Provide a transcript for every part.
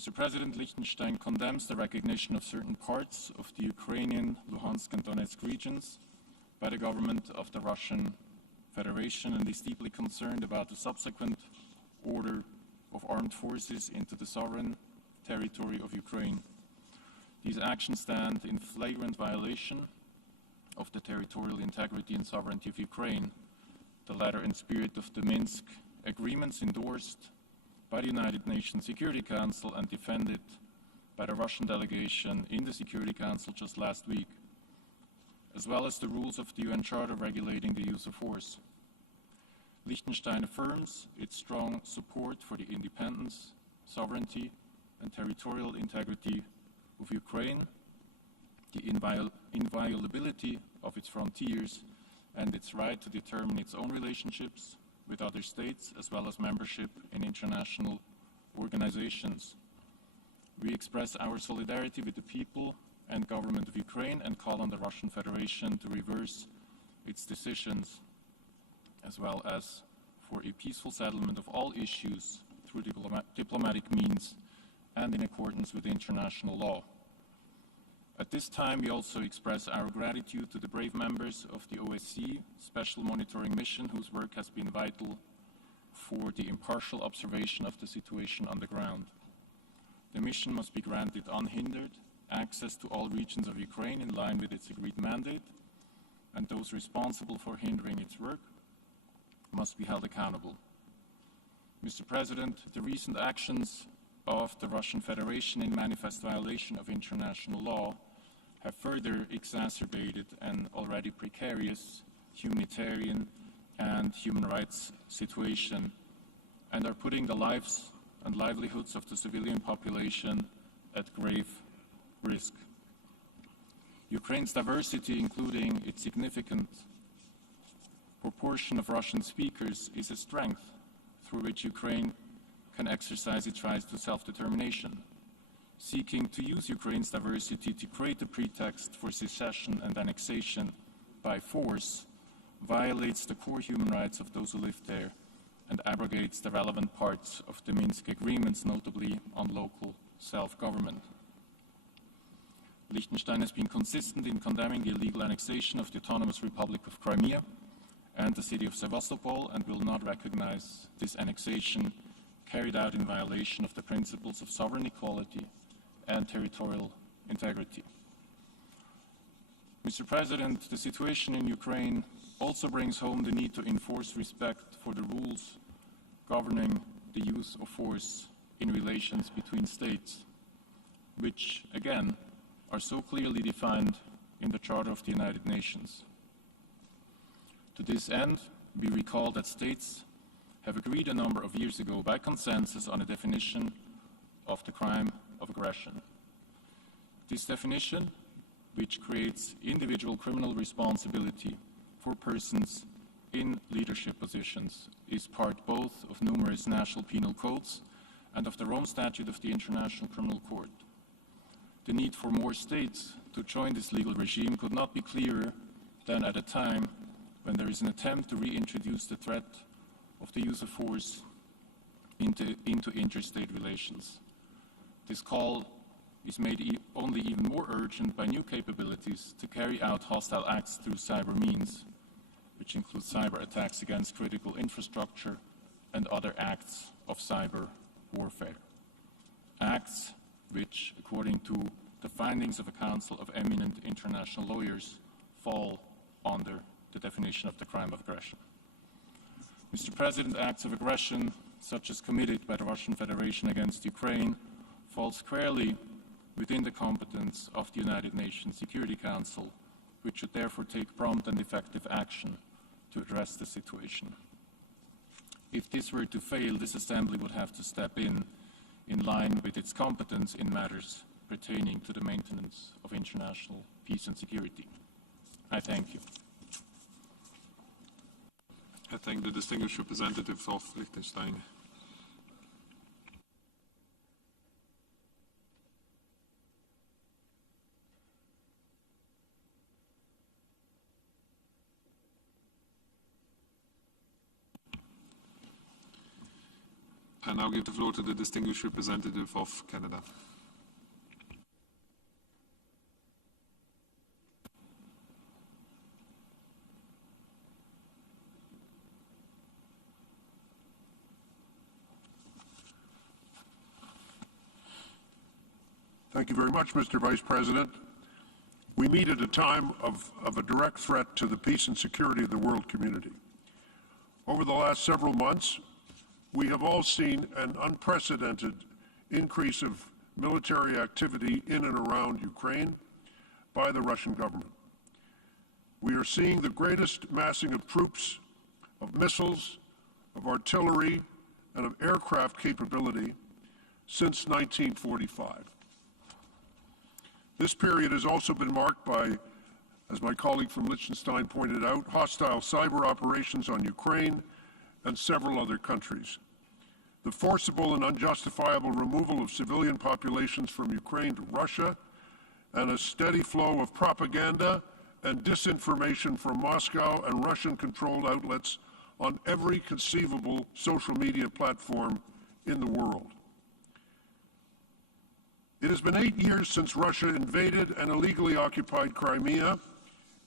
Mr. President, Liechtenstein condemns the recognition of certain parts of the Ukrainian Luhansk and Donetsk regions by the government of the Russian Federation and is deeply concerned about the subsequent order of armed forces into the sovereign territory of Ukraine. These actions stand in flagrant violation of the territorial integrity and sovereignty of Ukraine, the letter and spirit of the Minsk agreements endorsed by the United Nations Security Council and defended by the Russian delegation in the Security Council just last week, as well as the rules of the UN Charter regulating the use of force. Liechtenstein affirms its strong support for the independence, sovereignty, and territorial integrity of Ukraine, the inviolability of its frontiers, and its right to determine its own relationships with other states, as well as membership in international organizations. We express our solidarity with the people and government of Ukraine and call on the Russian Federation to reverse its decisions, as well as for a peaceful settlement of all issues through diplomatic means and in accordance with international law. At this time, we also express our gratitude to the brave members of the OSCE Special Monitoring Mission, whose work has been vital for the impartial observation of the situation on the ground. The mission must be granted unhindered access to all regions of Ukraine in line with its agreed mandate, and those responsible for hindering its work must be held accountable. Mr. President, the recent actions of the Russian Federation in manifest violation of international law have further exacerbated an already precarious humanitarian and human rights situation and are putting the lives and livelihoods of the civilian population at grave risk. Ukraine's diversity, including its significant proportion of Russian speakers, is a strength through which Ukraine can exercise its right to self-determination. Seeking to use Ukraine's diversity to create a pretext for secession and annexation by force violates the core human rights of those who live there and abrogates the relevant parts of the Minsk agreements, notably on local self-government. Liechtenstein has been consistent in condemning the illegal annexation of the Autonomous Republic of Crimea and the city of Sevastopol and will not recognize this annexation carried out in violation of the principles of sovereign equality and territorial integrity. Mr. President, the situation in Ukraine also brings home the need to enforce respect for the rules governing the use of force in relations between states, which, again, are so clearly defined in the Charter of the United Nations. To this end, we recall that states have agreed a number of years ago by consensus on a definition of the crime of aggression. This definition, which creates individual criminal responsibility for persons in leadership positions, is part both of numerous national penal codes and of the Rome Statute of the International Criminal Court. The need for more states to join this legal regime could not be clearer than at a time when there is an attempt to reintroduce the threat of the use of force into interstate relations. This call is made only even more urgent by new capabilities to carry out hostile acts through cyber means, which include cyber attacks against critical infrastructure and other acts of cyber warfare. Acts which, according to the findings of a council of eminent international lawyers, fall under the definition of the crime of aggression. Mr. President, acts of aggression, such as committed by the Russian Federation against Ukraine, fall squarely within the competence of the United Nations Security Council, which should therefore take prompt and effective action to address the situation. If this were to fail, this Assembly would have to step in line with its competence in matters pertaining to the maintenance of international peace and security. I thank you. I thank the distinguished representative of Liechtenstein. I now give the floor to the distinguished representative of Canada. Thank you very much, Mr. Vice President. We meet at a time of a direct threat to the peace and security of the world community. Over the last several months, we have all seen an unprecedented increase of military activity in and around Ukraine by the Russian government. We are seeing the greatest massing of troops, of missiles, of artillery, and of aircraft capability since 1945. This period has also been marked by, as my colleague from Liechtenstein pointed out, hostile cyber operations on Ukraine and several other countries. The forcible and unjustifiable removal of civilian populations from Ukraine to Russia, and a steady flow of propaganda and disinformation from Moscow and Russian-controlled outlets on every conceivable social media platform in the world. It has been 8 years since Russia invaded and illegally occupied Crimea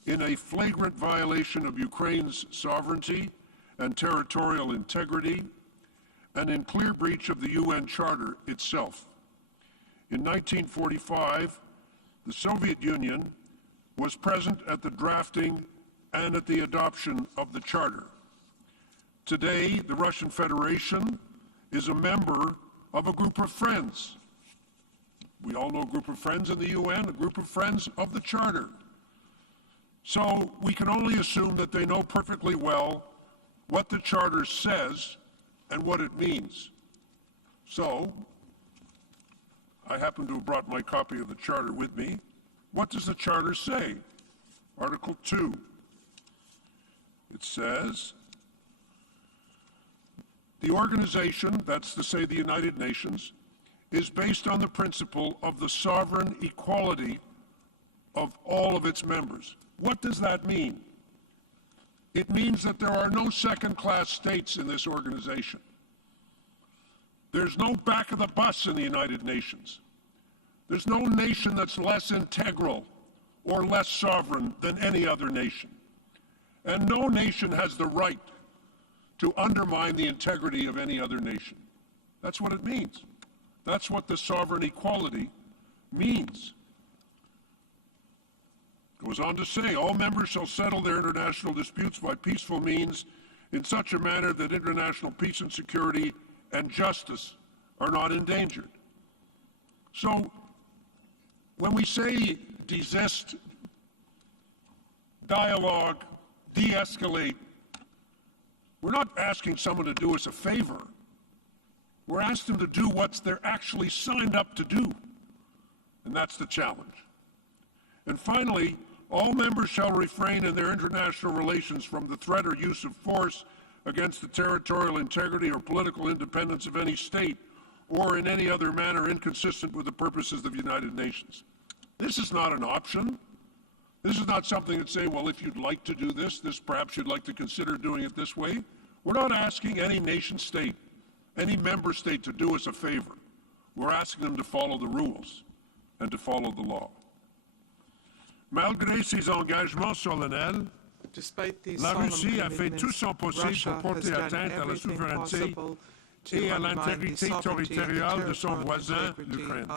in a flagrant violation of Ukraine's sovereignty and territorial integrity, and in clear breach of the UN Charter itself. In 1945, the Soviet Union was present at the drafting and at the adoption of the Charter. Today, the Russian Federation is a member of a group of friends. We all know a group of friends in the UN, a group of friends of the Charter. So we can only assume that they know perfectly well what the Charter says and what it means. So, I happen to have brought my copy of the Charter with me. What does the Charter say? Article 2. It says, the organization, that's to say the United Nations, is based on the principle of the sovereign equality of all of its members. What does that mean? It means that there are no second-class states in this organization. There's no back of the bus in the United Nations. There's no nation that's less integral or less sovereign than any other nation. And no nation has the right to undermine the integrity of any other nation. That's what it means. That's what the sovereign equality means. It goes on to say, all members shall settle their international disputes by peaceful means in such a manner that international peace and security and justice are not endangered. So, when we say desist, dialogue, de-escalate, we're not asking someone to do us a favor. We're asking them to do what they're actually signed up to do. And that's the challenge. And finally, all members shall refrain in their international relations from the threat or use of force against the territorial integrity or political independence of any state, or in any other manner inconsistent with the purposes of the United Nations. This is not an option. This is not something that say, well, if you'd like to do this, perhaps you'd like to consider doing it this way. We're not asking any nation state, any member state to do us a favor. We're asking them to follow the rules and to follow the law. Malgré ses engagements solennels, la Russie a fait tout son possible pour porter atteinte à la souveraineté et à l'intégrité territoriale de son voisin, l'Ukraine.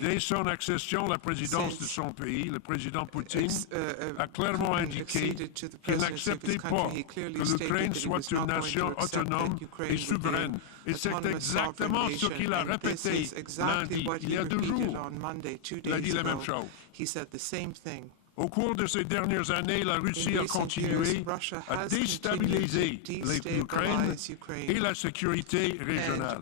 Dès son accession à la présidence de son pays, le président Poutine a clairement indiqué qu'il n'acceptait pas que l'Ukraine soit une nation autonome et souveraine. Et c'est exactement ce qu'il a répété lundi, il y a 2 jours. Il a dit la même chose. Au cours de ces dernières années, la Russie a continué à déstabiliser l'Ukraine et la sécurité régionale.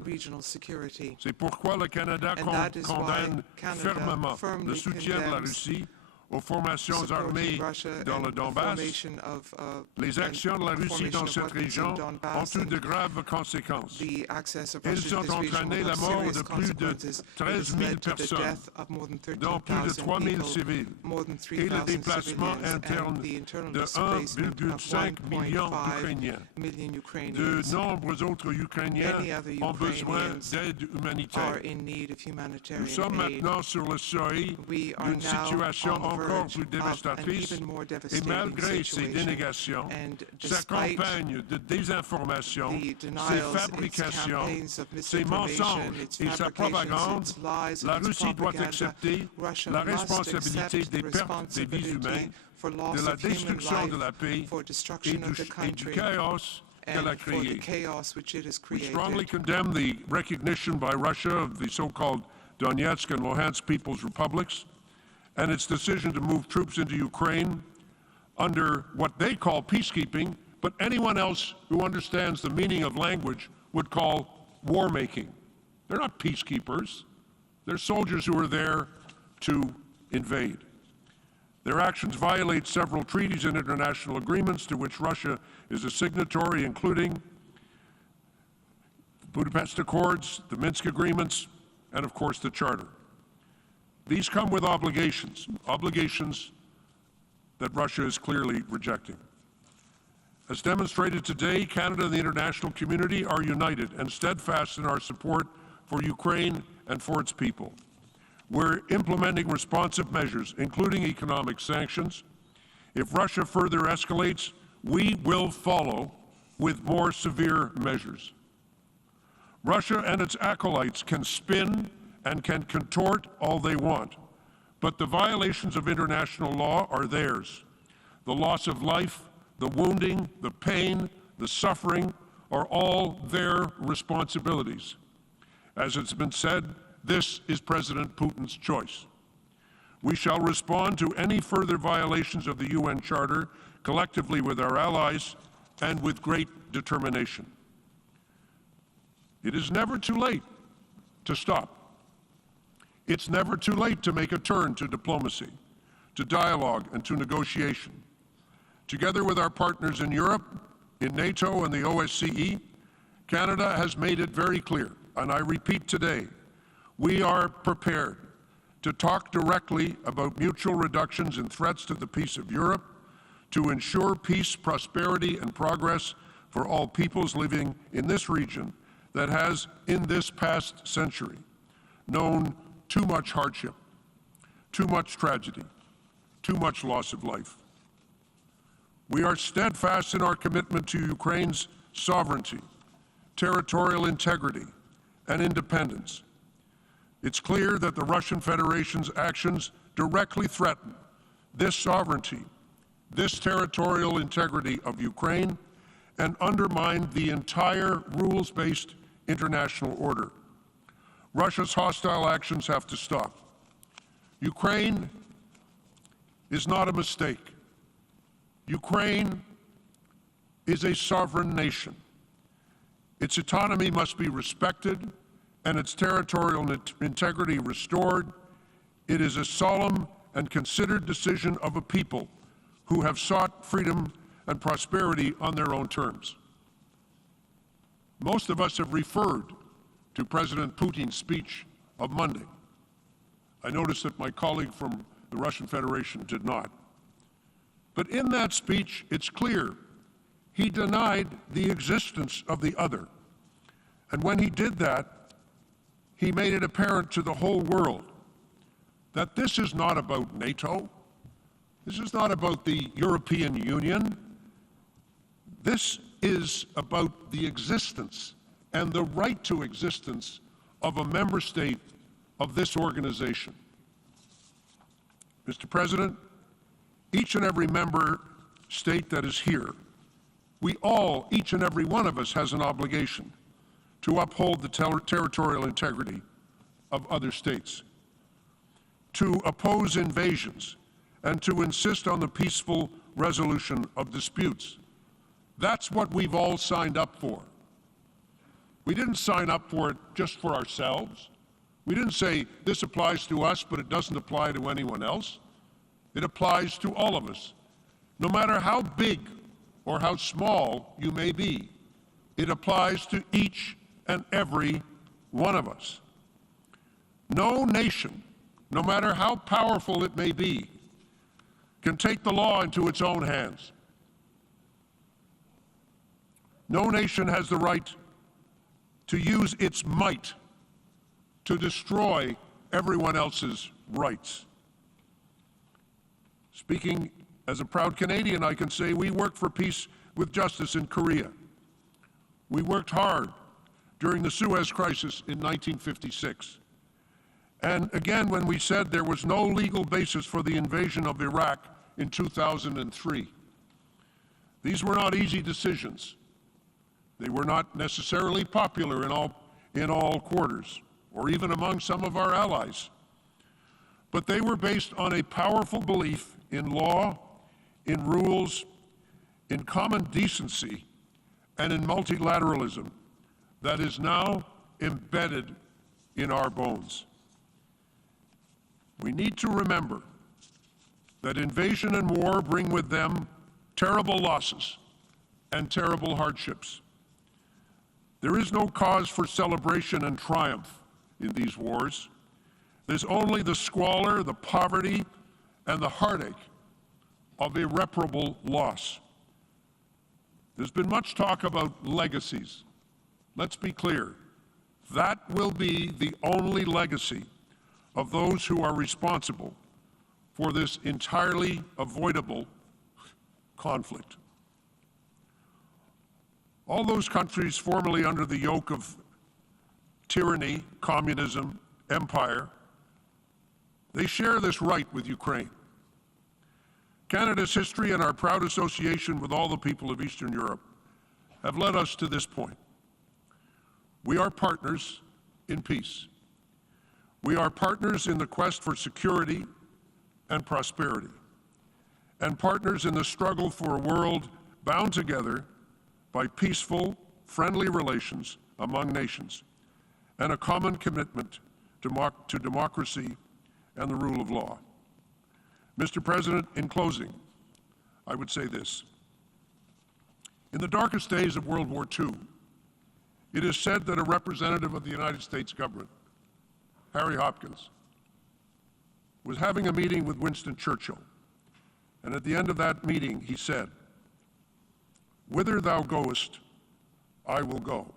C'est pourquoi le Canada condamne fermement le soutien de la Russie aux formations armées supporting Russia dans le and the Donbass, formation of, les actions de la Russie dans cette région ont eu de graves conséquences. the access of Elles Russia to ont this region entraîné will la have mort serious de plus de consequences. It 13 has 000 led to the personnes, death of more than dont plus de 13,000 3 000 people, civils, more than et le 3,000 déplacement civilians, interne and the internal de displacement of 1,5 million 1.5 d'Ukrainiens. million De Ukrainians nombreux autres Ukrainiens Many other ont besoin Ukrainians d'aide are humanitaire. in need of Nous humanitarian sommes aid. maintenant sur le seuil We are d'une now situation on the encore verge plus of an dévastatrice even more et devastating malgré ces situation. dénégations, And sa despite campagne de désinformation, the ses denials, its fabrications, campaigns of ses misinformation, mensonges its et sa fabrications, propagande, its lies, la and its Russie doit propaganda, accepter Russia la must responsabilité accept des the pertes des vies humaines, responsibility for de loss la of human destruction de la life, paix for et destruction of the du country, chaos qu'elle a and for the créé. chaos which it has We created. strongly condemn the recognition by Russia of the so-called Donetsk and Luhansk People's Republics and its decision to move troops into Ukraine under what they call peacekeeping, but anyone else who understands the meaning of language would call war-making. They're not peacekeepers. They're soldiers who are there to invade. Their actions violate several treaties and international agreements to which Russia is a signatory, including the Budapest Accords, the Minsk Agreements, and of course the Charter. These come with obligations that Russia is clearly rejecting. As demonstrated today, Canada and the international community are united and steadfast in our support for Ukraine and for its people. We're implementing responsive measures, including economic sanctions. If Russia further escalates, we will follow with more severe measures. Russia and its acolytes can spin and can contort all they want, but the violations of international law are theirs. The loss of life, the wounding, the pain, the suffering are all their responsibilities. As it's been said, this is President Putin's choice. We shall respond to any further violations of the UN Charter collectively with our allies and with great determination. It is never too late to stop. It's never too late to make a turn to diplomacy, to dialogue, and to negotiation. Together with our partners in Europe, in NATO and the OSCE, Canada has made it very clear, and I repeat today, we are prepared to talk directly about mutual reductions in threats to the peace of Europe, to ensure peace, prosperity, and progress for all peoples living in this region that has, in this past century, known too much hardship, too much tragedy, too much loss of life. We are steadfast in our commitment to Ukraine's sovereignty, territorial integrity, and independence. It's clear that the Russian Federation's actions directly threaten this sovereignty, this territorial integrity of Ukraine, and undermine the entire rules-based international order. Russia's hostile actions have to stop. Ukraine is not a mistake. Ukraine is a sovereign nation. Its autonomy must be respected and its territorial integrity restored. It is a solemn and considered decision of a people who have sought freedom and prosperity on their own terms. Most of us have referred to President Putin's speech of Monday. I noticed that my colleague from the Russian Federation did not. But in that speech, it's clear he denied the existence of the other. And when he did that, he made it apparent to the whole world that this is not about NATO. This is not about the European Union. This is about the existence and the right to existence of a member state of this organization. Mr. President, each and every member state that is here, we all, each and every one of us, has an obligation to uphold the territorial integrity of other states, to oppose invasions, and to insist on the peaceful resolution of disputes. That's what we've all signed up for. We didn't sign up for it just for ourselves. We didn't say this applies to us, but it doesn't apply to anyone else. It applies to all of us. No matter how big or how small you may be, it applies to each and every one of us. No nation, no matter how powerful it may be, can take the law into its own hands. No nation has the right to use its might to destroy everyone else's rights. Speaking as a proud Canadian, I can say we worked for peace with justice in Korea. We worked hard during the Suez Crisis in 1956. And again, when we said there was no legal basis for the invasion of Iraq in 2003. These were not easy decisions. They were not necessarily popular in all quarters, or even among some of our allies. But they were based on a powerful belief in law, in rules, in common decency, and in multilateralism that is now embedded in our bones. We need to remember that invasion and war bring with them terrible losses and terrible hardships. There is no cause for celebration and triumph in these wars. There's only the squalor, the poverty, and the heartache of irreparable loss. There's been much talk about legacies. Let's be clear. That will be the only legacy of those who are responsible for this entirely avoidable conflict. All those countries formerly under the yoke of tyranny, communism, empire, they share this right with Ukraine. Canada's history and our proud association with all the people of Eastern Europe have led us to this point. We are partners in peace. We are partners in the quest for security and prosperity, and partners in the struggle for a world bound together by peaceful, friendly relations among nations, and a common commitment to democracy and the rule of law. Mr. President, in closing, I would say this. In the darkest days of World War II, it is said that a representative of the United States government, Harry Hopkins, was having a meeting with Winston Churchill, and at the end of that meeting he said, "Whither thou goest, I will go.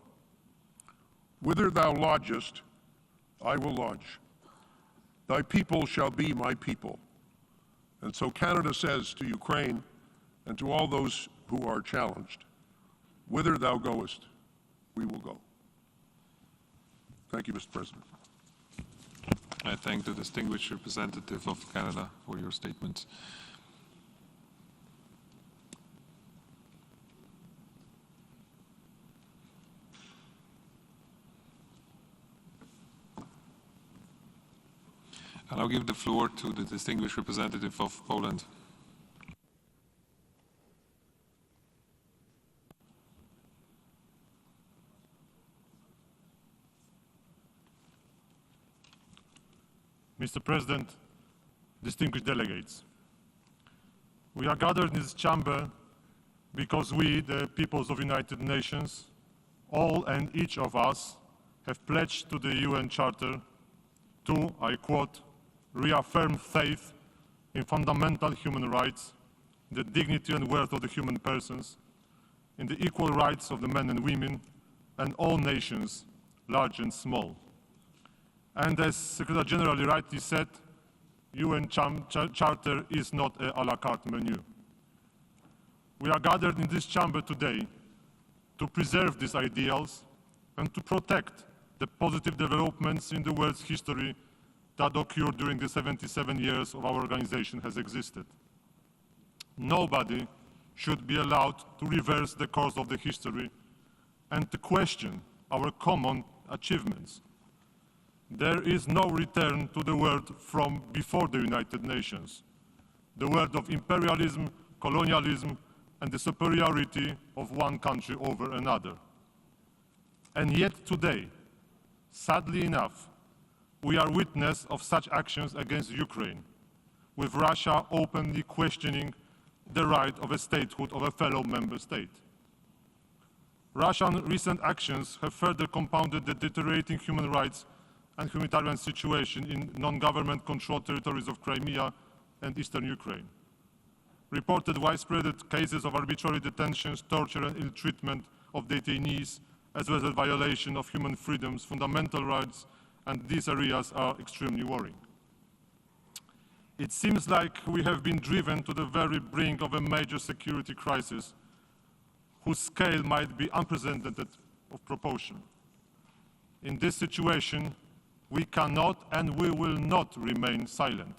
Whither thou lodgest, I will lodge. Thy people shall be my people." And so Canada says to Ukraine and to all those who are challenged, "Whither thou goest, we will go." Thank you, Mr. President. I thank the distinguished representative of Canada for your statement. And I'll give the floor to the distinguished representative of Poland. Mr. President, distinguished delegates, we are gathered in this chamber because we, the peoples of the United Nations, all and each of us, have pledged to the UN Charter to, I quote, reaffirm faith in fundamental human rights, the dignity and worth of the human persons, in the equal rights of the men and women, and all nations, large and small. And as Secretary General rightly said, UN Charter is not a la carte menu. We are gathered in this chamber today to preserve these ideals and to protect the positive developments in the world's history that occurred during the 77 years of our organization has existed. Nobody should be allowed to reverse the course of the history and to question our common achievements. There is no return to the world from before the United Nations, the world of imperialism, colonialism, and the superiority of one country over another. And yet today, sadly enough, we are witness of such actions against Ukraine, with Russia openly questioning the right of a statehood of a fellow member state. Russian recent actions have further compounded the deteriorating human rights and humanitarian situation in non-government controlled territories of Crimea and eastern Ukraine. Reported widespread cases of arbitrary detentions, torture and ill treatment of detainees, as well as a violation of human freedoms, fundamental rights, and these areas are extremely worrying. It seems like we have been driven to the very brink of a major security crisis whose scale might be unprecedented of proportion. In this situation, we cannot and we will not remain silent.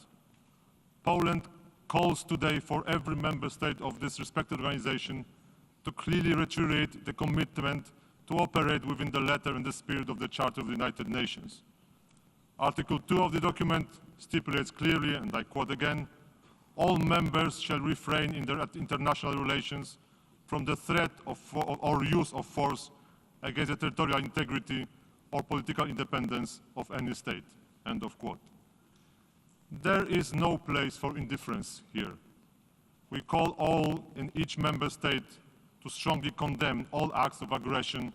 Poland calls today for every member state of this respected organization to clearly reiterate the commitment to operate within the letter and the spirit of the Charter of the United Nations. Article 2 of the document stipulates clearly, and I quote again, all members shall refrain in their international relations from the threat of or use of force against the territorial integrity or political independence of any state, end of quote. There is no place for indifference here. We call all in each member state to strongly condemn all acts of aggression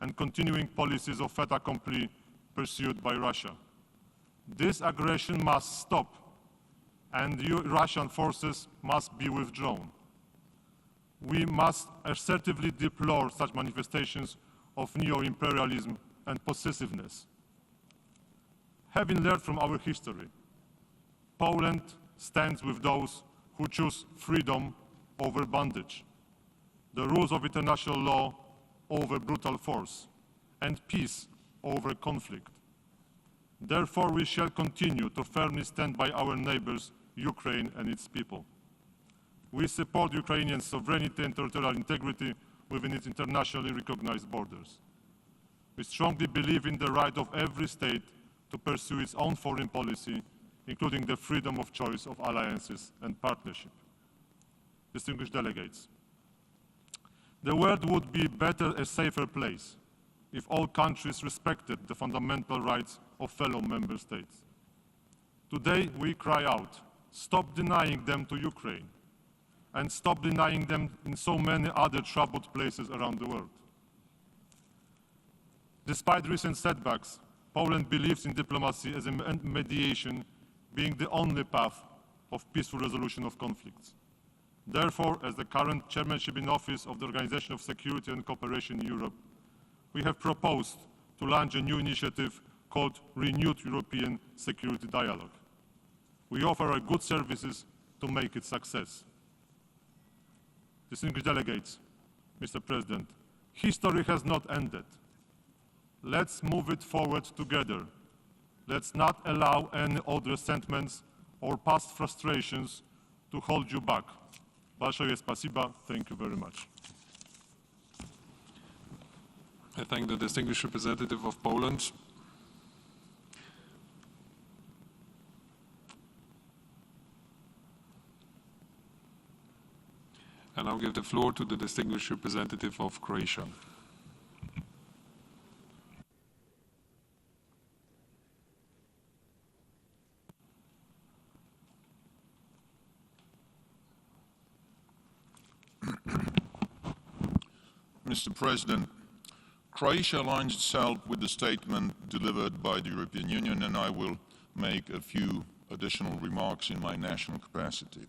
and continuing policies of fait accompli pursued by Russia. This aggression must stop, and Russian forces must be withdrawn. We must assertively deplore such manifestations of neo-imperialism and possessiveness. Having learned from our history, Poland stands with those who choose freedom over bondage, the rules of international law over brutal force, and peace over conflict. Therefore, we shall continue to firmly stand by our neighbors, Ukraine and its people. We support Ukrainian sovereignty and territorial integrity within its internationally recognized borders. We strongly believe in the right of every state to pursue its own foreign policy, including the freedom of choice of alliances and partnership. Distinguished delegates, the world would be better, a safer place, if all countries respected the fundamental rights of fellow member states. Today, we cry out, stop denying them to Ukraine, and stop denying them in so many other troubled places around the world. Despite recent setbacks, Poland believes in diplomacy as a mediation being the only path of peaceful resolution of conflicts. Therefore, as the current chairmanship in office of the Organization of Security and Cooperation in Europe, we have proposed to launch a new initiative called Renewed European Security Dialogue. We offer our good services to make it success. Distinguished delegates, Mr. President, history has not ended. Let's move it forward together. Let's not allow any old resentments or past frustrations to hold you back. Большое спасибо. Thank you very much. I thank the distinguished representative of Poland. And I'll give the floor to the distinguished representative of Croatia. Mr. President, Croatia aligns itself with the statement delivered by the European Union, and I will make a few additional remarks in my national capacity.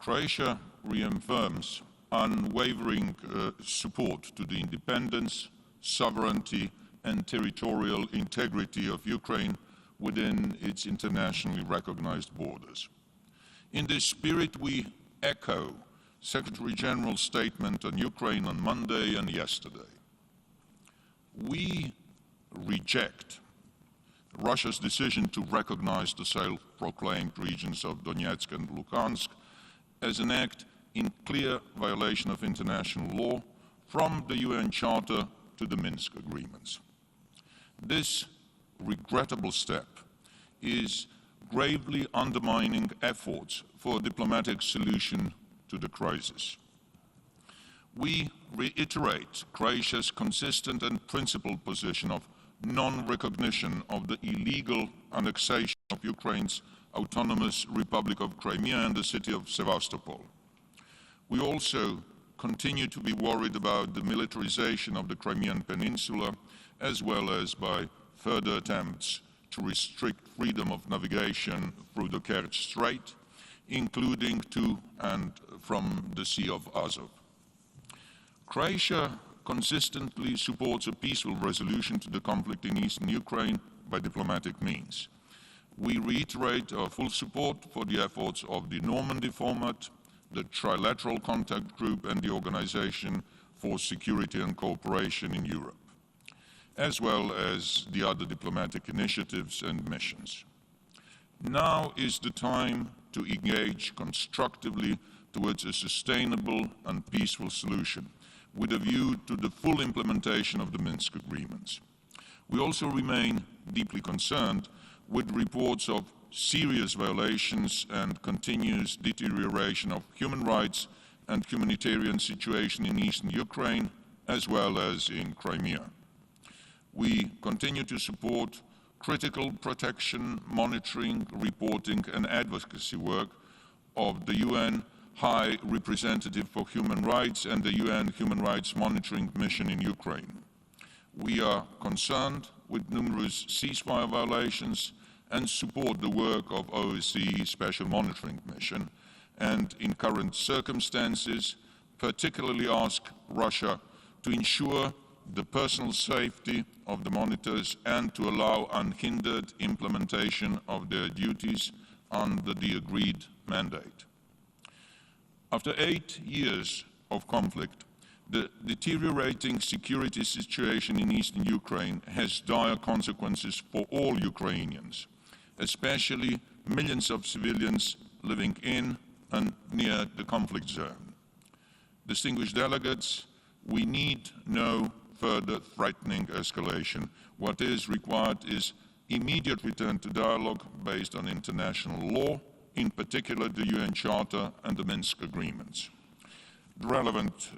Croatia reaffirms unwavering support to the independence, sovereignty, and territorial integrity of Ukraine within its internationally recognized borders. In this spirit, we echo Secretary General's statement on Ukraine on Monday and yesterday. We reject Russia's decision to recognize the self-proclaimed regions of Donetsk and Luhansk as an act in clear violation of international law, from the UN Charter to the Minsk agreements. This regrettable step is gravely undermining efforts for a diplomatic solution to the crisis. We reiterate Croatia's consistent and principled position of non-recognition of the illegal annexation of Ukraine's Autonomous Republic of Crimea and the city of Sevastopol. We also continue to be worried about the militarization of the Crimean Peninsula, as well as by further attempts to restrict freedom of navigation through the Kerch Strait, including to and from the Sea of Azov. Croatia consistently supports a peaceful resolution to the conflict in eastern Ukraine by diplomatic means. We reiterate our full support for the efforts of the Normandy format, the Trilateral Contact Group and the Organization for Security and Cooperation in Europe, as well as the other diplomatic initiatives and missions. Now is the time to engage constructively towards a sustainable and peaceful solution, with a view to the full implementation of the Minsk agreements. We also remain deeply concerned with reports of serious violations and continuous deterioration of human rights and humanitarian situation in eastern Ukraine, as well as in Crimea. We continue to support critical protection, monitoring, reporting and advocacy work of the UN High Representative for Human Rights and the UN Human Rights Monitoring Mission in Ukraine. We are concerned with numerous ceasefire violations and support the work of OSCE Special Monitoring Mission, and in current circumstances, particularly ask Russia to ensure the personal safety of the monitors and to allow unhindered implementation of their duties under the agreed mandate. After 8 years of conflict, the deteriorating security situation in eastern Ukraine has dire consequences for all Ukrainians, especially millions of civilians living in and near the conflict zone. Distinguished delegates, we need no further threatening escalation. What is required is immediate return to dialogue based on international law, in particular the UN Charter and the Minsk agreements. The relevant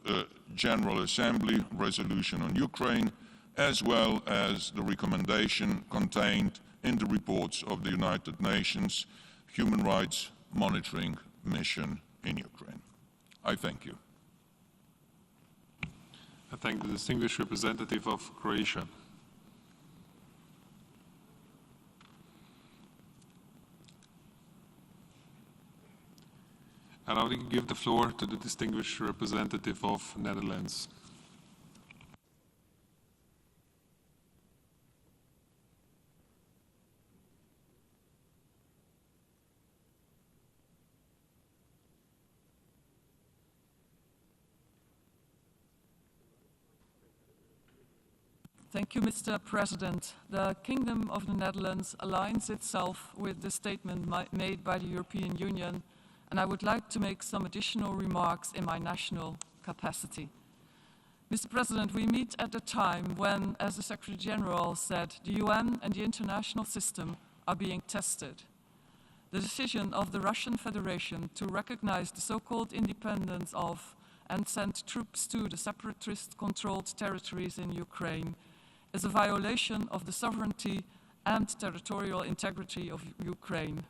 General Assembly resolution on Ukraine, as well as the recommendation contained in the reports of the United Nations Human Rights Monitoring Mission in Ukraine. I thank you. I thank the distinguished representative of Croatia. I now give the floor to the distinguished representative of Netherlands. Thank you, Mr. President. The Kingdom of the Netherlands aligns itself with the statement made by the European Union, and I would like to make some additional remarks in my national capacity. Mr. President, we meet at a time when, as the Secretary General said, the UN and the international system are being tested. The decision of the Russian Federation to recognize the so-called independence of and send troops to the separatist-controlled territories in Ukraine is a violation of the sovereignty and territorial integrity of Ukraine.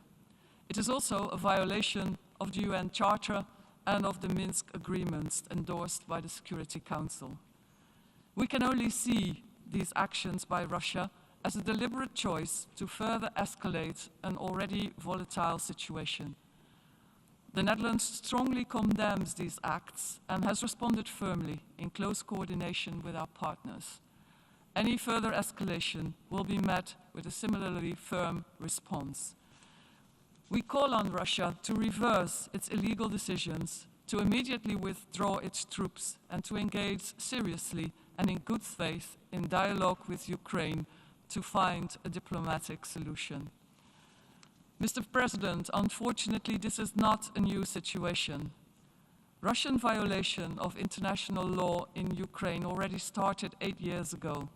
It is also a violation of the UN Charter and of the Minsk agreements endorsed by the Security Council. We can only see these actions by Russia as a deliberate choice to further escalate an already volatile situation. The Netherlands strongly condemns these acts and has responded firmly in close coordination with our partners. Any further escalation will be met with a similarly firm response. We call on Russia to reverse its illegal decisions, to immediately withdraw its troops, and to engage seriously and in good faith in dialogue with Ukraine to find a diplomatic solution. Mr. President, unfortunately, this is not a new situation. Russian violation of international law in Ukraine already started 8 years ago.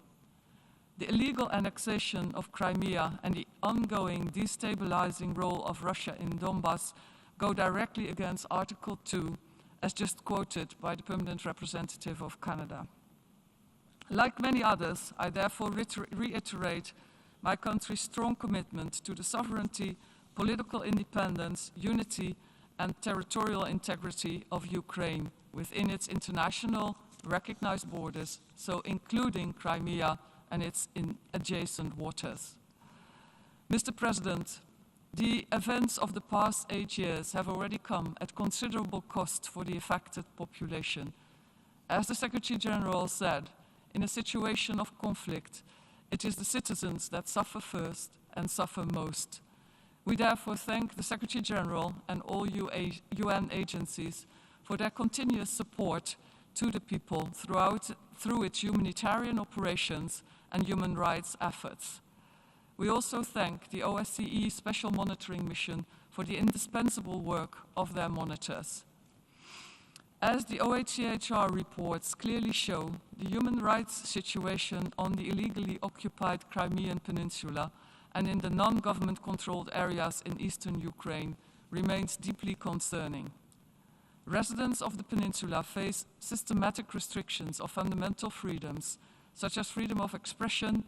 The illegal annexation of Crimea and the ongoing destabilizing role of Russia in Donbass go directly against Article 2, as just quoted by the Permanent Representative of Canada. Like many others, I therefore reiterate my country's strong commitment to the sovereignty, political independence, unity, and territorial integrity of Ukraine within its international recognized borders, so including Crimea and its adjacent waters. Mr. President, the events of the past 8 years have already come at considerable cost for the affected population. As the Secretary General said, in a situation of conflict, it is the citizens that suffer first and suffer most. We therefore thank the Secretary General and all UN agencies for their continuous support to the people through its humanitarian operations and human rights efforts. We also thank the OSCE Special Monitoring Mission for the indispensable work of their monitors. As the OHCHR reports clearly show, the human rights situation on the illegally occupied Crimean Peninsula and in the non-government controlled areas in eastern Ukraine remains deeply concerning. Residents of the peninsula face systematic restrictions of fundamental freedoms, such as freedom of expression,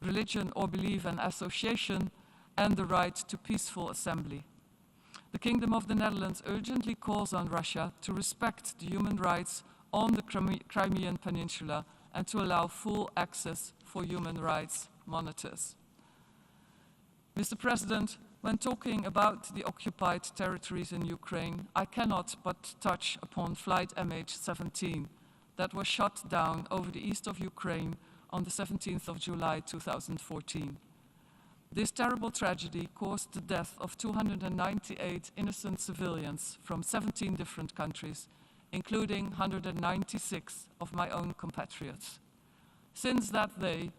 religion or belief and association, and the right to peaceful assembly. The Kingdom of the Netherlands urgently calls on Russia to respect the human rights on the Crimean Peninsula and to allow full access for human rights monitors. Mr. President, when talking about the occupied territories in Ukraine, I cannot but touch upon flight MH17 that was shot down over the east of Ukraine on the 17th of July 2014. This terrible tragedy caused the death of 298 innocent civilians from 17 different countries, including 196 of my own compatriots. Since that day,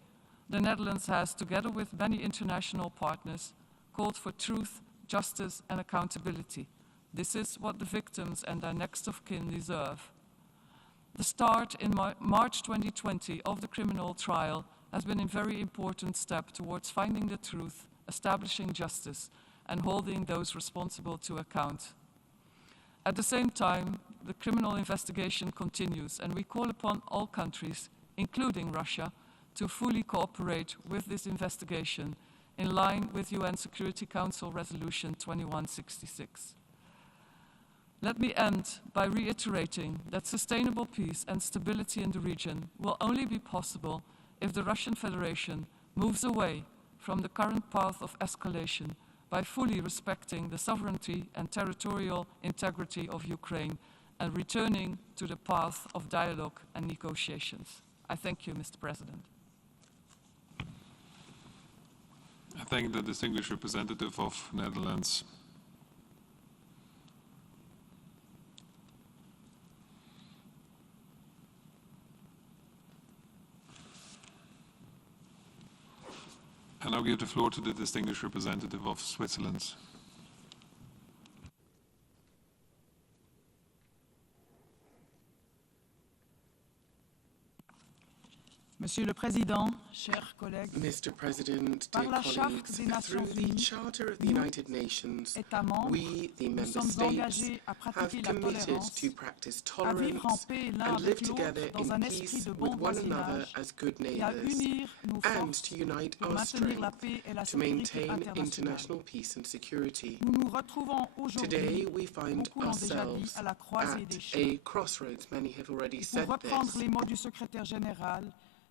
the Netherlands has, together with many international partners, called for truth, justice, and accountability. This is what the victims and their next of kin deserve. The start in March 2020 of the criminal trial has been a very important step towards finding the truth, establishing justice, and holding those responsible to account. At the same time, the criminal investigation continues, and we call upon all countries, including Russia, to fully cooperate with this investigation in line with UN Security Council Resolution 2166. Let me end by reiterating that sustainable peace and stability in the region will only be possible if the Russian Federation moves away from the current path of escalation by fully respecting the sovereignty and territorial integrity of Ukraine and returning to the path of dialogue and negotiations. I thank you, Mr. President. I thank the distinguished representative of Netherlands. I now give the floor to the distinguished representative of Switzerland. Monsieur le Président, chers collègues, Mr. President, par dear la Charte colleagues, des Nations through the Unies, Charter of the United Nations, États membres, we, the nous member sommes states, engagés à have pratiquer la committed tolérance, to practice à vivre en tolerance paix l'un and live avec together l'autre dans in un esprit peace de bon with one another voisinage as good et à neighbours, unir nos and forces to unite pour our maintenir la strength paix et la to sécurité maintain internationale. international peace and security. Nous nous retrouvons aujourd'hui, Today we find beaucoup l'ont déjà dit, ourselves à la croisée at des chemins. a crossroads. Many have already Pour said reprendre this. les mots du secrétaire général,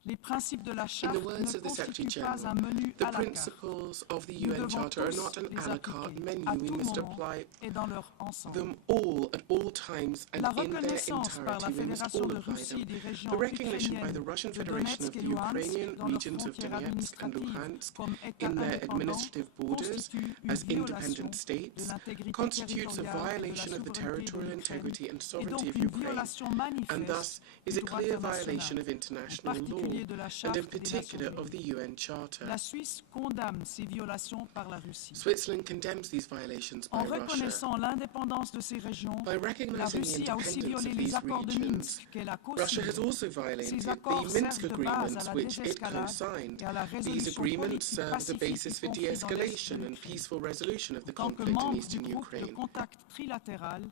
les principes de la In Charte the words ne of the Secretary constituent pas un General, menu the à la carte. principles of the Nous UN devons Charter are tous not an les a la carte appliquer menu. à We tout must moment apply et dans leur ensemble. them all at all times and La in their reconnaissance par la entirety. We must Fédération all de apply Russie them. des régions The recognition by the ukrainiennes Russian de Federation of Donetsk et the Luhansk Ukrainian dans leurs regions of frontières Donetsk and administratives Luhansk comme État in their indépendant administrative borders constitue une as violation independent de states l'intégrité constitutes a territoriale violation de of la the souveraineté de territorial l'Ukraine integrity and et sovereignty donc of une Ukraine, violation and manifeste thus is du a droit clear violation international, of en international law, particulier de la and in Charte des Nations particular Unies. of the UN Charter. La Suisse condamne ces violations par la Russie. Switzerland condemns these violations by En Russia. reconnaissant l'indépendance de ces régions, By la recognizing the Russie a aussi independence violé of les these accords de regions, Minsk qu'elle a Russia has co-signés. also violated Ces accords the Minsk servent de base à agreements la which it désescalade co-signed. et à la These résolution agreements politique serve as a pacifique basis du for conflit dans l'est de de-escalation and l'Ukraine. peaceful resolution of the En tant que conflict in membre du eastern groupe de Ukraine. contact trilatéral,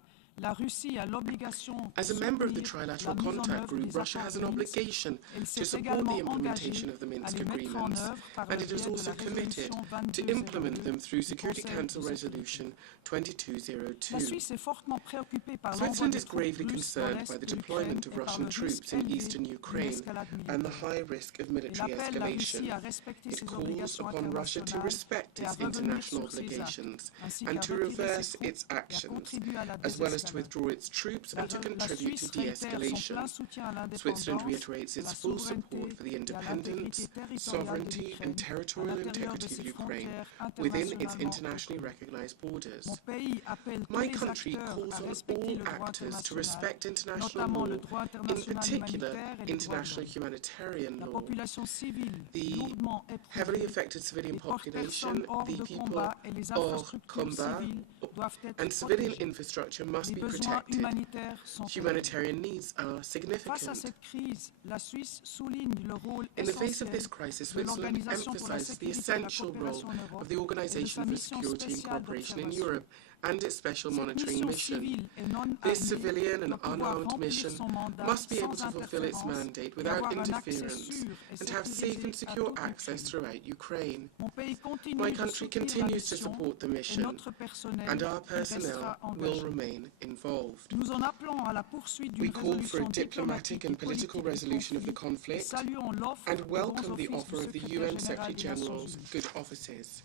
La Russie a l'obligation As a member of the soutenir trilateral la mise en contact œuvre group, des Russia has an accords de Minsk. obligation Elle to s'est support the également implementation engagée of the à Minsk les mettre en agreements, œuvre par and le it is biais de also la committed résolution to implement 2202 them through du Security Conseil Council de sécurité. Resolution La 2202. Suisse est fortement préoccupée par l'envoi Switzerland de is troupes gravely russes dans concerned l'est by the de l'Ukraine deployment of et par Russian le troops risque in élevé eastern d'une Ukraine escalade and the militaire. high risk of Elle military appelle la Russie escalation. à respecter It ses calls obligations upon Russia to internationales respect et à its revenir international sur ses actes, obligations ainsi and qu'à to retirer reverse ses troupes its et à actions, contribuer à la as well as to désescalade. withdraw its troops and to La contribute to Suisse réitère son de-escalation. plein soutien à Switzerland l'indépendance, reiterates à la its full souveraineté support for the et à independence, l'intégrité territoriale de sovereignty l'Ukraine and à territorial l'intérieur de integrity of ses Ukraine frontières within its internationalement internationally reconnues. recognized borders. Mon pays appelle tous My les country acteurs calls à on respecter all le droit actors to international, respect international notamment law, le droit in international particular humanitaire et les droits de international l'homme. humanitarian La law. population civile The lourdement heavily éprouvée, affected civilian les personnes population, hors the de people combat et les hors infrastructures combat, civiles doivent être and civilian protégées. infrastructure must Les be besoins protected. humanitaires sont élevés. Humanitarian needs are Face à significant. cette crise, la Suisse souligne le rôle In the face of essentiel this crisis, de Switzerland l'Organisation pour la emphasizes the sécurité et la essential role coopération en Europe of the et de Organization sa for mission Security and spéciale Cooperation in d'observation. Europe and its special Cette monitoring mission mission. civile et non This armée civilian and doit pouvoir unarmed remplir mission son mandat must be able sans to fulfill its interférence mandate et without avoir un accès interference sûr et and have safe sécurisé and à secure toute access l'Ukraine. throughout Ukraine. Mon pays continue My de country soutenir la continues to mission support the et mission, notre personnel and our y personnel restera will engagé. remain involved. Nous en appelons à la poursuite We d'une call for a résolution diplomatic diplomatique et and political politique du resolution of the conflit et conflict saluons l'offre and du Grand welcome the Office offer du of the secrétaire UN général Secretary des Nations General's Unies. good offices.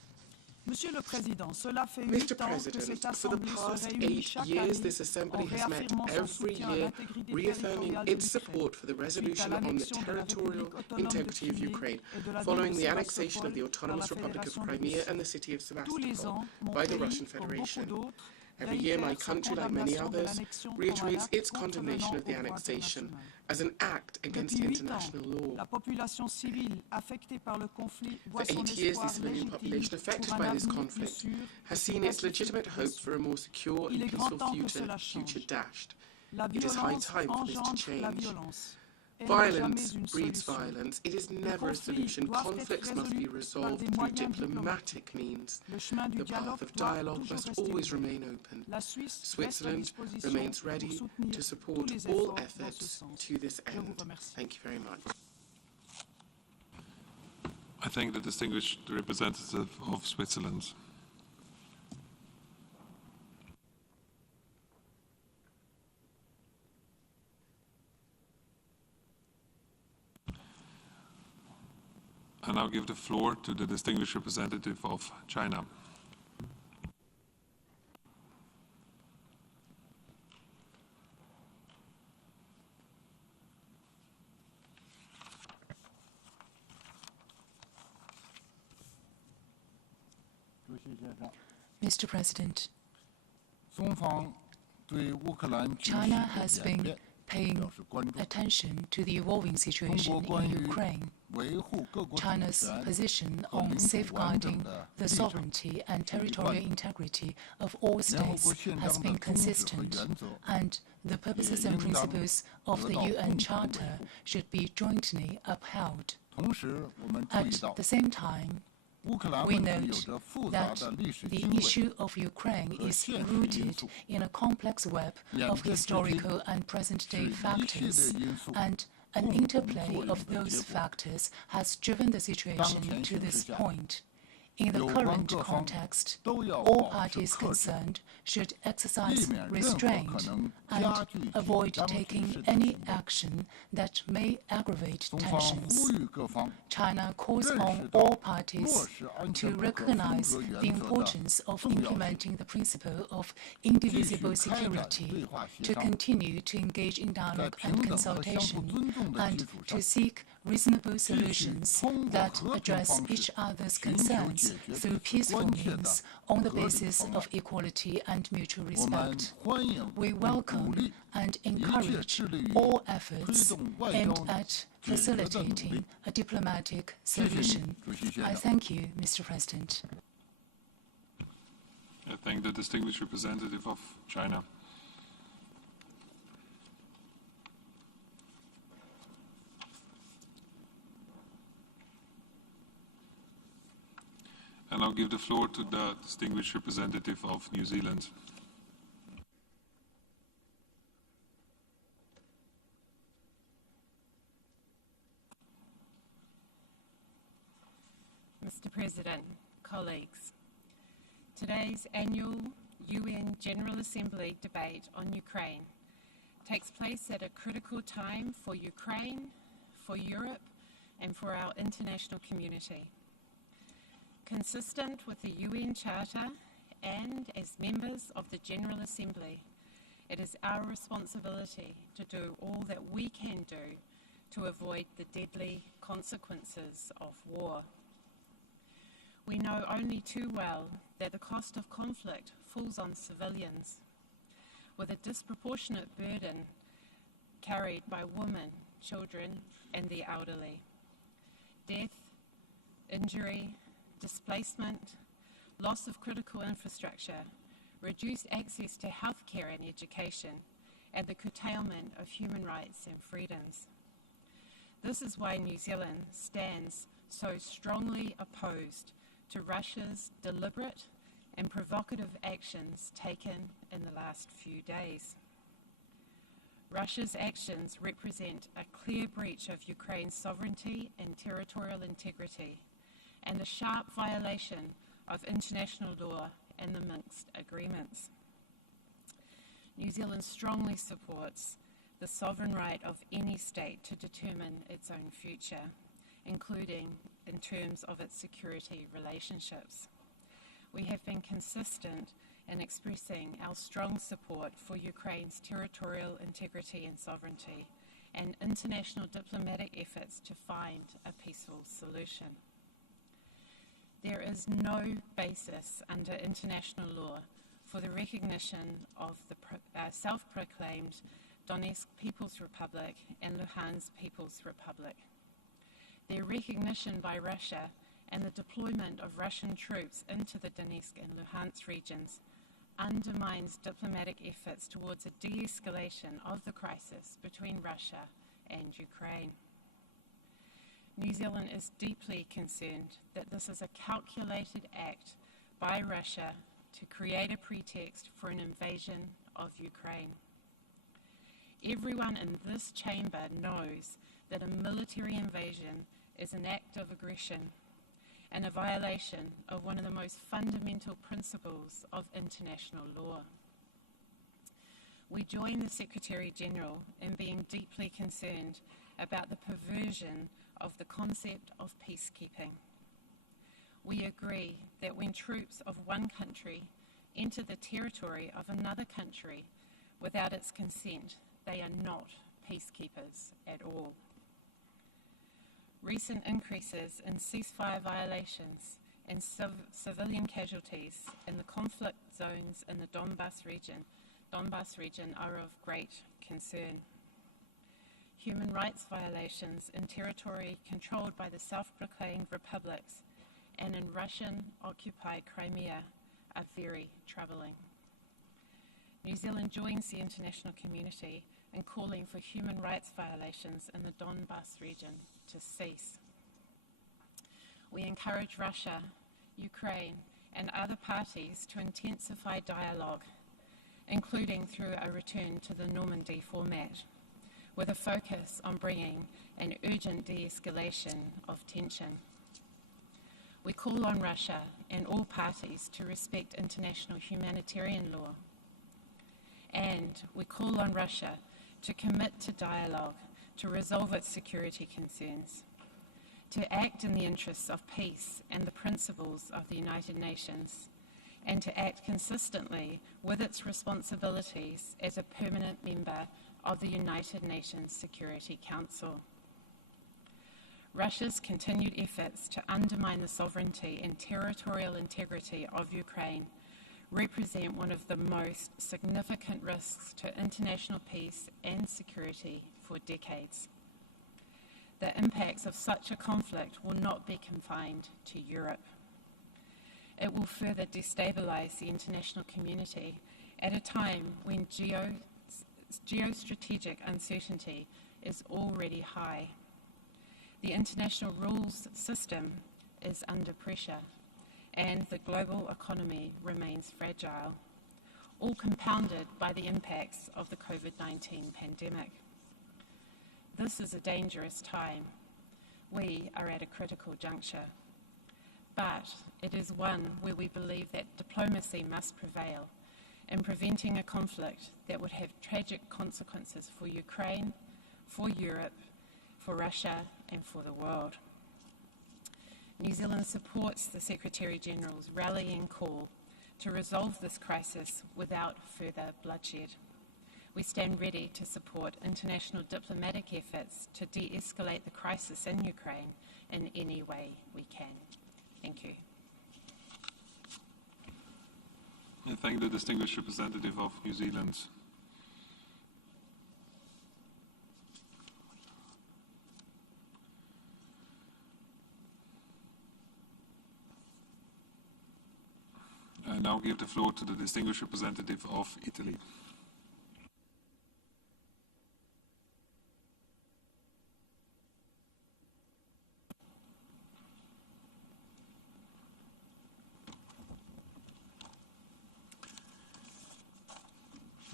Monsieur le Président, cela fait Mr. 8 ans que President, cette for the Assemblée past se réunit 8 chaque years, année this en Assembly has met réaffirmant son every soutien à year, l'intégrité reaffirming territoriale de its l'Ukraine support for the suite à resolution on the l'annexion de la territorial République autonome de integrity of Crimée Ukraine, et de la following ville the de annexation of the Sébastopol Autonomous par la Republic of Fédération de Crimea Russie. and the city of Tous les Sevastopol ans, mon by the pays, Russian comme beaucoup Federation. d'autres, Every year, my réitère sa country, like many condamnation de others, l'annexion comme un reiterates acte its condemnation contrevenant of the au droit annexation international. as an act against Depuis 8 ans, international law. la population civile affectée par le conflit voit For son 8 years, the espoir civilian légitime population affected pour un by this avenir plus conflict sûr has et seen plus its pacifique legitimate hope reçu. for a more secure Il and est grand peaceful temps que future, cela change. dashed. La It is high violence time for this to engendre la change. violence. Elle n'est jamais Violence une breeds solution. violence. It is Les never a conflits solution. doivent être Conflicts must be résolus par resolved des through moyens diplomatic means. Le chemin du The dialogue path of doit dialogue toujours must rester always ouvert. remain open. La Suisse reste à Switzerland disposition remains pour ready soutenir to tous support les all efforts dans ce efforts sens. to this Je vous end. remercie. Thank you very much. I thank the distinguished representative of Switzerland. I now give the floor to the distinguished representative of China. Mr. President, 中方对乌克兰局势 China 的 has 演 been 变 paying 表示关注。 attention to the evolving 中 situation 国关 in 于 Ukraine. 维护各国主 China's 权 position 和 on 领土完整 safeguarding 的 the 立场 sovereignty and territorial integrity of all 联合 states 国宪 has 章 been 的宗旨和 consistent, 原则 and the purposes and 也应当 principles of the 得到 UN 共同维 Charter 护。 should be jointly upheld. 同时，我们注意 At 到 the same time, 乌克兰 we 问题有 note 着复杂 that 的历史 the 经纬 issue of Ukraine 和 is 现实因 rooted 素， in a complex web 演 of 变至今 historical and present-day 是一系 factors, 列因素 and an 共同 interplay 作用 of 的 those 结果。 factors has driven the situation 当前 to 形势 this 下 point. In the 有关 current 各方 context, 都要 all 保持 parties 克制， concerned should 避 exercise 免任何 restraint 可能 and 加剧紧 avoid 张局 taking 势的 any 行动。 action that may aggravate 中方 tensions. 呼吁各方 China calls 认 on 识到 all parties 落实安 to 全不可分 recognize 割 the 原则的 importance of 重要性， implementing the principle of 继 indivisible 续开展 security, 对话协 to 商， continue to engage in 在 dialogue 平 and 等和相互 consultation, 尊重的基 and 础 to 上， seek reasonable 继续 solutions 通过 that 和平 address 方 each 式 other's 寻求 concerns 解决 through 彼此 peaceful 关切的 means on the 合理 basis 方 of 案。 equality and mutual 我们 respect. 欢迎 We 并鼓 welcome 励 and 一切 encourage 致力于 all 推 efforts 动外 aimed 交 at 解决的努力 facilitating。a diplomatic 谢谢你， solution. 主席先 I 生。 thank you, Mr. President. I thank the distinguished representative of China. And I'll give the floor to the distinguished representative of New Zealand. Mr. President, colleagues, today's annual UN General Assembly debate on Ukraine takes place at a critical time for Ukraine, for Europe, and for our international community. Consistent with the UN Charter and as members of the General Assembly, it is our responsibility to do all that we can do to avoid the deadly consequences of war. We know only too well that the cost of conflict falls on civilians, with a disproportionate burden carried by women, children, and the elderly. Death, injury, displacement, loss of critical infrastructure, reduced access to healthcare and education, and the curtailment of human rights and freedoms. This is why New Zealand stands so strongly opposed to Russia's deliberate and provocative actions taken in the last few days. Russia's actions represent a clear breach of Ukraine's sovereignty and territorial integrity, and a sharp violation of international law and the Minsk agreements. New Zealand strongly supports the sovereign right of any state to determine its own future, including in terms of its security relationships. We have been consistent in expressing our strong support for Ukraine's territorial integrity and sovereignty, and international diplomatic efforts to find a peaceful solution. There is no basis under international law for the recognition of the self-proclaimed Donetsk People's Republic and Luhansk People's Republic. Their recognition by Russia and the deployment of Russian troops into the Donetsk and Luhansk regions undermines diplomatic efforts towards a de-escalation of the crisis between Russia and Ukraine. New Zealand is deeply concerned that this is a calculated act by Russia to create a pretext for an invasion of Ukraine. Everyone in this chamber knows that a military invasion is an act of aggression and a violation of one of the most fundamental principles of international law. We join the Secretary-General in being deeply concerned about the perversion of the concept of peacekeeping. We agree that when troops of one country enter the territory of another country without its consent, they are not peacekeepers at all. Recent increases in ceasefire violations and civilian casualties in the conflict zones in the Donbas region are of great concern. Human rights violations in territory controlled by the self-proclaimed republics and in Russian-occupied Crimea are very troubling. New Zealand joins the international community in calling for human rights violations in the Donbas region to cease. We encourage Russia, Ukraine, and other parties to intensify dialogue, including through a return to the Normandy format, with a focus on bringing an urgent de-escalation of tension. We call on Russia and all parties to respect international humanitarian law. And we call on Russia to commit to dialogue to resolve its security concerns, to act in the interests of peace and the principles of the United Nations, and to act consistently with its responsibilities as a permanent member of the United Nations Security Council. Russia's continued efforts to undermine the sovereignty and territorial integrity of Ukraine represent one of the most significant risks to international peace and security for decades. The impacts of such a conflict will not be confined to Europe. It will further destabilize the international community at a time when geostrategic uncertainty is already high. The international rules system is under pressure, and the global economy remains fragile, all compounded by the impacts of the COVID-19 pandemic. This is a dangerous time. We are at a critical juncture. but it is one where we believe that diplomacy must prevail in preventing a conflict that would have tragic consequences for Ukraine, for Europe, for Russia, and for the world. New Zealand supports the Secretary-General's rallying call to resolve this crisis without further bloodshed. We stand ready to support international diplomatic efforts to de-escalate the crisis in Ukraine in any way we can. Thank you. I thank the distinguished representative of New Zealand. I now give the floor to the distinguished representative of Italy.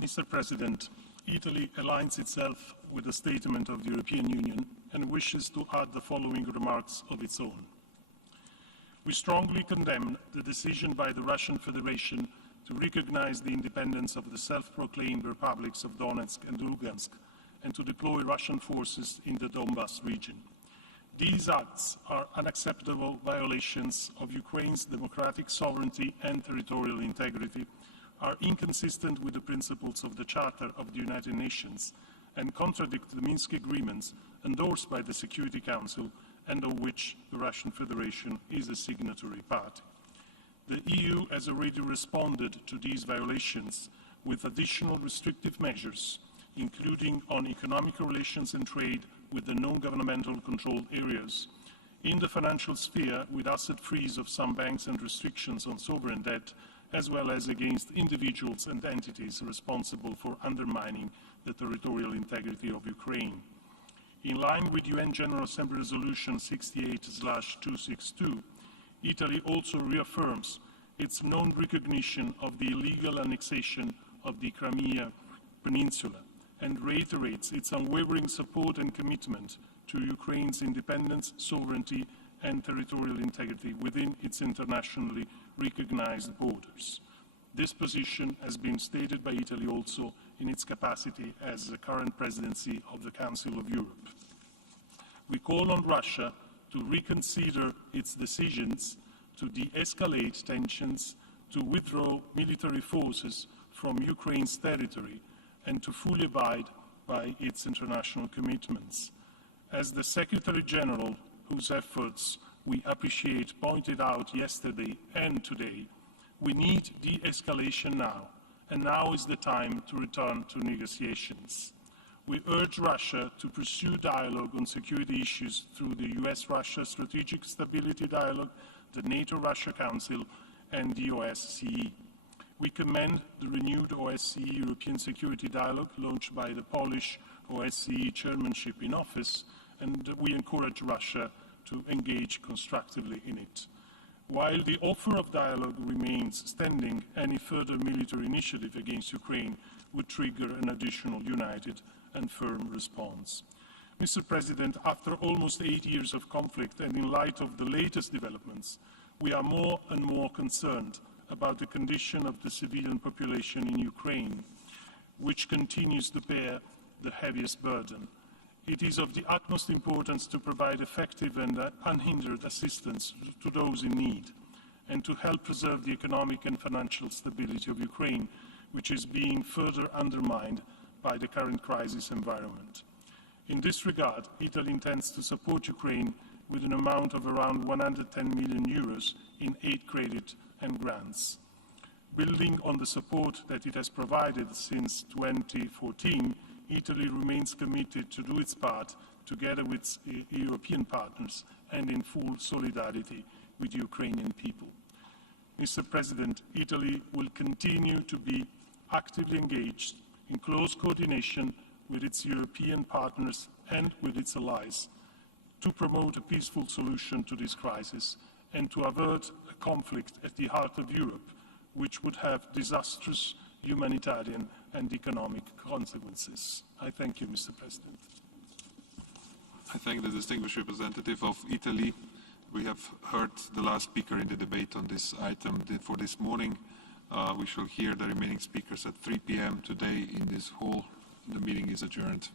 Mr. President, Italy aligns itself with the statement of the European Union and wishes to add the following remarks of its own. We strongly condemn the decision by the Russian Federation to recognize the independence of the self-proclaimed republics of Donetsk and Lugansk and to deploy Russian forces in the Donbas region. These acts are unacceptable violations of Ukraine's democratic sovereignty and territorial integrity, are inconsistent with the principles of the Charter of the United Nations, and contradict the Minsk agreements endorsed by the Security Council and of which the Russian Federation is a signatory party. The EU has already responded to these violations with additional restrictive measures, including on economic relations and trade with the non-governmental controlled areas, in the financial sphere with asset freeze of some banks and restrictions on sovereign debt, as well as against individuals and entities responsible for undermining the territorial integrity of Ukraine. In line with UN General Assembly Resolution 68/262, Italy also reaffirms its non-recognition of the illegal annexation of the Crimea Peninsula and reiterates its unwavering support and commitment to Ukraine's independence, sovereignty, and territorial integrity within its internationally recognized borders. This position has been stated by Italy also in its capacity as the current presidency of the Council of Europe. We call on Russia to reconsider its decisions to de-escalate tensions, to withdraw military forces from Ukraine's territory, and to fully abide by its international commitments. As the Secretary General, whose efforts we appreciate, pointed out yesterday and today, we need de-escalation now, and now is the time to return to negotiations. We urge Russia to pursue dialogue on security issues through the US-Russia Strategic Stability Dialogue, the NATO-Russia Council, and the OSCE. We commend the renewed OSCE European Security Dialogue launched by the Polish OSCE chairmanship in office, and we encourage Russia to engage constructively in it. While the offer of dialogue remains standing, any further military initiative against Ukraine would trigger an additional united and firm response. Mr. President, after almost 8 years of conflict and in light of the latest developments, we are more and more concerned about the condition of the civilian population in Ukraine, which continues to bear the heaviest burden. It is of the utmost importance to provide effective and unhindered assistance to those in need, and to help preserve the economic and financial stability of Ukraine, which is being further undermined by the current crisis environment. In this regard, Italy intends to support Ukraine with an amount of around 110 million euros in aid credit and grants. Building on the support that it has provided since 2014, Italy remains committed to do its part together with its European partners and in full solidarity with the Ukrainian people. Mr. President, Italy will continue to be actively engaged in close coordination with its European partners and with its allies to promote a peaceful solution to this crisis and to avert a conflict at the heart of Europe, which would have disastrous humanitarian and economic consequences. I thank you, Mr. President. I thank the distinguished representative of Italy. We have heard the last speaker in the debate on this item for this morning. We shall hear the remaining speakers at 3 p.m. today in this hall. The meeting is adjourned.